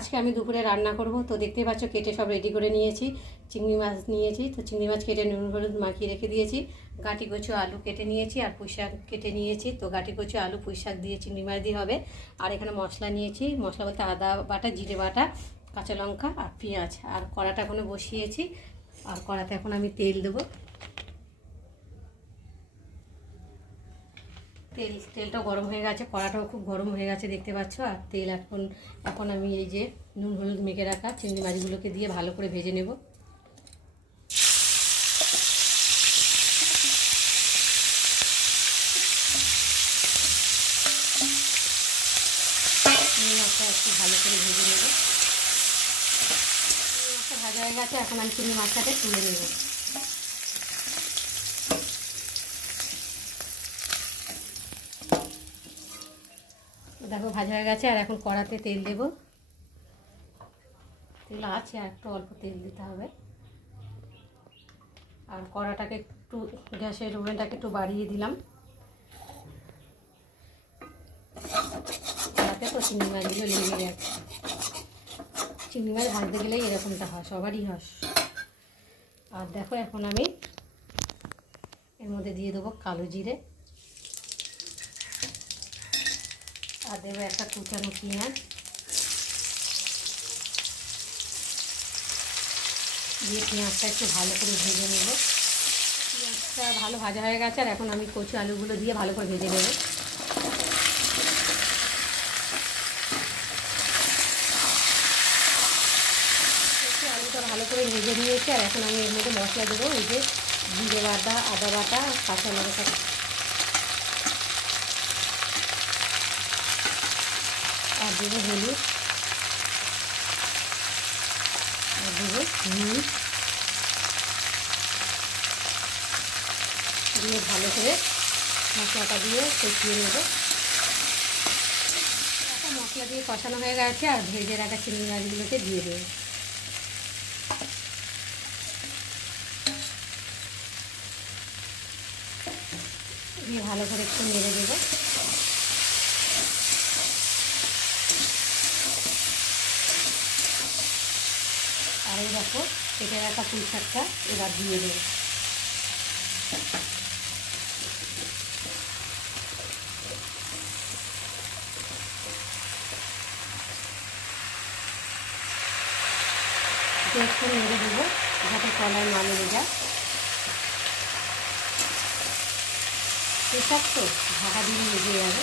আজকে আমি দুপুরে রান্না করব। তো দেখতেই পাচ্ছ কেটে সব রেডি করে নিয়েছি। চিংড়ি মাছ নিয়েছি। তো চিংড়ি মাছ কেটে নুন, হলুদ মাখিয়ে রেখে দিয়েছি। গাটি কচু, আলু কেটে নিয়েছি আর পুঁই শাক কেটে নিয়েছি। তো গাটি কচু, আলু, পুঁই শাক দিয়ে চিংড়ি মাছ দিয়ে হবে। আর এখানে মশলা নিয়েছি। মশলা বলতে আদা বাটা, জিরে বাটা, কাঁচা লঙ্কা আর পেঁয়াজ। আর কড়াটা এখনও বসিয়েছি। আর কড়াতে এখন আমি তেল দেবো। তেল তেলটাও গরম হয়ে গেছে, কড়াটাও খুব গরম হয়ে গেছে, দেখতে পাচ্ছ? আর তেল এখন এখন আমি এই যে নুন, হলুদ মেখে রাখা চিংড়ি মাছগুলোকে দিয়ে ভালো করে ভেজে নেব। মাছটা একটু ভালো করে ভেজে নেব। মাছটা ভাজা হয়ে গেছে, এখন আমি চিংড়ি মাছটাকে তুলে নেব। দেখো, ভাজা হয়ে গেছে, আর এখন কড়াতে তেল দেব। তেল আছে, আর একটু অল্প তেল দিতে হবে। আর কড়াটাকে একটু, গ্যাসের ওভেনটাকে একটু বাড়িয়ে দিলাম। কড়াতে তো চিংড়ি মাছগুলো লেগে গেছে। চিংড়ি মাছ ভাজতে গেলেই এরকমটা হয়, সবারই হয়। আর দেখো, এখন আমি এর মধ্যে দিয়ে দেবো কালো জিরে। আর দেবো একটা কুচানো পেঁয়াজ দিয়ে পেঁয়াজটা একটু ভালো করে ভেজে নেব পেঁয়াজটা ভালো ভাজা হয়ে গেছে আর এখন আমি কচু আলুগুলো দিয়ে ভালো করে ভেজে নেব কচু আলুটা ভালো করে ভেজে নিয়েছি আর এখন আমি এর মধ্যে মশলা দেবো ওই যে জিরে বাটা আদা বাটা কাঁচা লঙ্কা আর দেবো হলুদ। আর দেবো নুন। দিয়ে ভালো করে মশলাটা দিয়ে কষিয়ে নেব। মশলা দিয়ে কষানো হয়ে গেছে আর ভেজে রাখা চিংড়ি মাছগুলোকে দিয়ে দেবো। দিয়ে ভালো করে একটু নেড়ে দেবো। দেখো কেটে রাখা পুঁই শাকটা এবার দিয়ে দেবো। একটু নেড়ে দেবো, যাতে কলায় না লেগে যায়। পুঁই তো, ঢাকা দিয়ে লেগে যাবে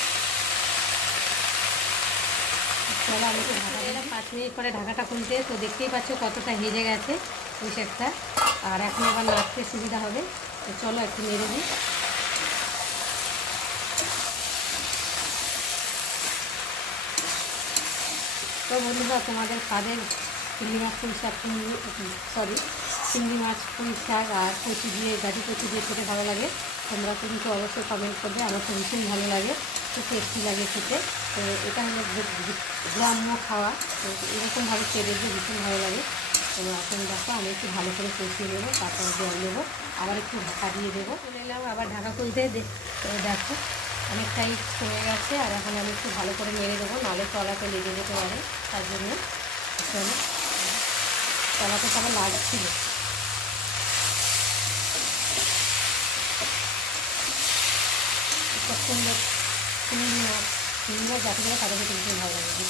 চলো আমি একটু ঢাকা দিলাম পাঁচ মিনিট পরে ঢাকাটা খুলতে, তো দেখতেই পাচ্ছ কতটা হেজে গেছে পুঁই শাকটা আর এখন এবার নাড়তে সুবিধা হবে, তো চলো একটু নেড়ে দিই। তো বন্ধুরা, তোমাদের কাদের চিংড়ি মাছ পুঁই শাক সরি চিংড়ি মাছ পুঁই শাক আর কচি দিয়ে গাড়ি কচি দিয়ে খেতে ভালো লাগে, তোমরা কিন্তু অবশ্যই কমেন্ট করবে, আমার তো ভীষণ ভালো লাগে। খুব টেস্টি লাগে খেতে। তো এটা হলো গ্রাম্য খাওয়া। তো এরকমভাবে খেয়ে দেখবে ভীষণ ভালো লাগে। তো এখন দেখো আমি একটু ভালো করে কষিয়ে নেব, তারপর জল নেব, আবার একটু ঢাকা দিয়ে দেবো। চলে এলাম আবার ঢাকা খুলতে। দেখো অনেকটাই হয়ে গেছে, আর এখন আমি একটু ভালো করে মেরে দেবো, নাহলে তলাতে লেগে যেতে পারে, তার জন্য। তলাতে তো আবার লাগছিল সুন্দর চিংড়ি মাছ চিংড়ি মাছ যাতে করে তাদেরকে কিন্তু ভালো লাগে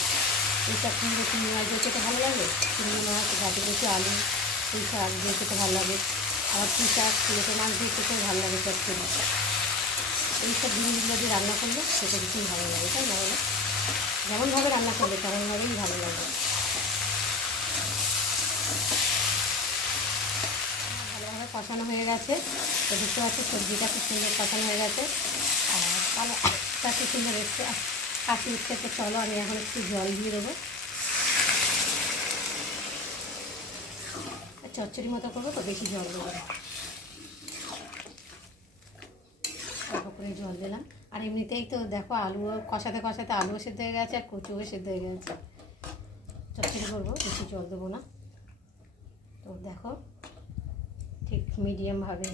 এইসব সুন্দর চিংড়ি মাছ দিয়ে খেতে ভালো লাগে চিংড়ি মাছ যাতে করে আলু পুঁই শাক দিয়ে খেতে ভালো লাগে আবার পুঁই শাক লেটে মাছ দিয়ে খেতে ভালো লাগে কিছু এইসব জিনিসগুলো দিয়ে রান্না করলে খেতে ভীষণ ভালো লাগে তাই না যেমনভাবে রান্না করবে তেমনভাবেই ভালো লাগবে ভালোভাবে কষানো হয়ে গেছে। তো দেখতে পাচ্ছি সবজিটা খুব সুন্দর কষানো হয়ে গেছে। আর কালারটা খুব সুন্দর এসছে কাশি উঠতে তো চলো আমি এখন একটু জল দিয়ে দেবো। চচ্চড়ি মতো করব তো বেশি জল দেবো না। অল্প করে জল দিলাম। আর এমনিতেই তো দেখো আলু কষাতে কষাতে আলুও সেদ্ধ হয়ে গেছে আর কচুও সেদ্ধ হয়ে গেছে। চচ্চড়ি করব বেশি জল দেবো না। তো দেখো ঠিক মিডিয়ামভাবে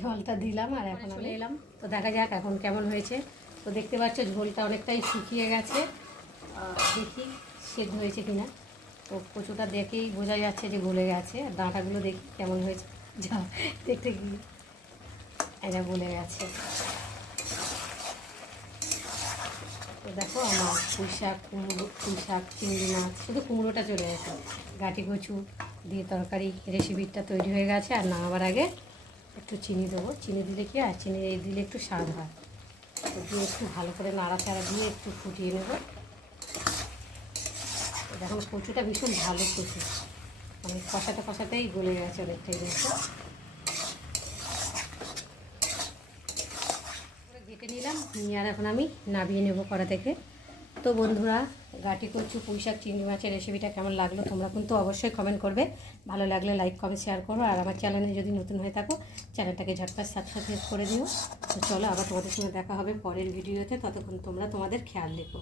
জলটা দিলাম আর এখন এলাম। তো দেখা যাক এখন কেমন হয়েছে। তো দেখতে পাচ্ছ ঝোলটা অনেকটাই শুকিয়ে গেছে। দেখি সেদ্ধ হয়েছে কিনা। তো কচুটা দেখেই বোঝা যাচ্ছে যে গলে গেছে। আর ডাঁটাগুলো দেখি কেমন হয়েছে। যা, দেখতে কি এটা গলে গেছে। তো দেখো আমার পুঁই শাক, কুমড়ো, পুঁই শাক, চিংড়ি মাছ, শুধু কুমড়োটা চলে গেছে। গাটি কচু দিয়ে তরকারি, রেসিপিটা তৈরি হয়ে গেছে। আর নামাবার আগে একটু চিনি দেবো। চিনি দিলে কি আর চিনি দিলে একটু স্বাদ হয়। দিয়ে একটু ভালো করে নাড়াচাড়া দিয়ে একটু ফুটিয়ে নেব। দেখুন, কচুটা ভীষণ ভালো কচু। মানে কষাতে কষাতেই গলে গেছে অনেকটাই দেখো কেটে নিলাম, নিয়ে আর এখন আমি নাবিয়ে নেব কড়া থেকে। তো বন্ধুরা গাটি কচু, পুঁই শাক, চিংড়ি মাছের রেসিপিটা কেমন লাগল তোমরা কিন্তু অবশ্যই কমেন্ট করবে। ভালো লাগলে লাইক কমেন্ট শেয়ার করো। আর আমার চ্যানেলে যদি নতুন হয়ে থাকো চ্যানেলটাকে ঝটপট সাবস্ক্রাইব করে দিও। তো চলো আবার তোমাদের সঙ্গে দেখা হবে পরের ভিডিওতে ততক্ষণ তোমরা তোমাদের খেয়াল রেখো।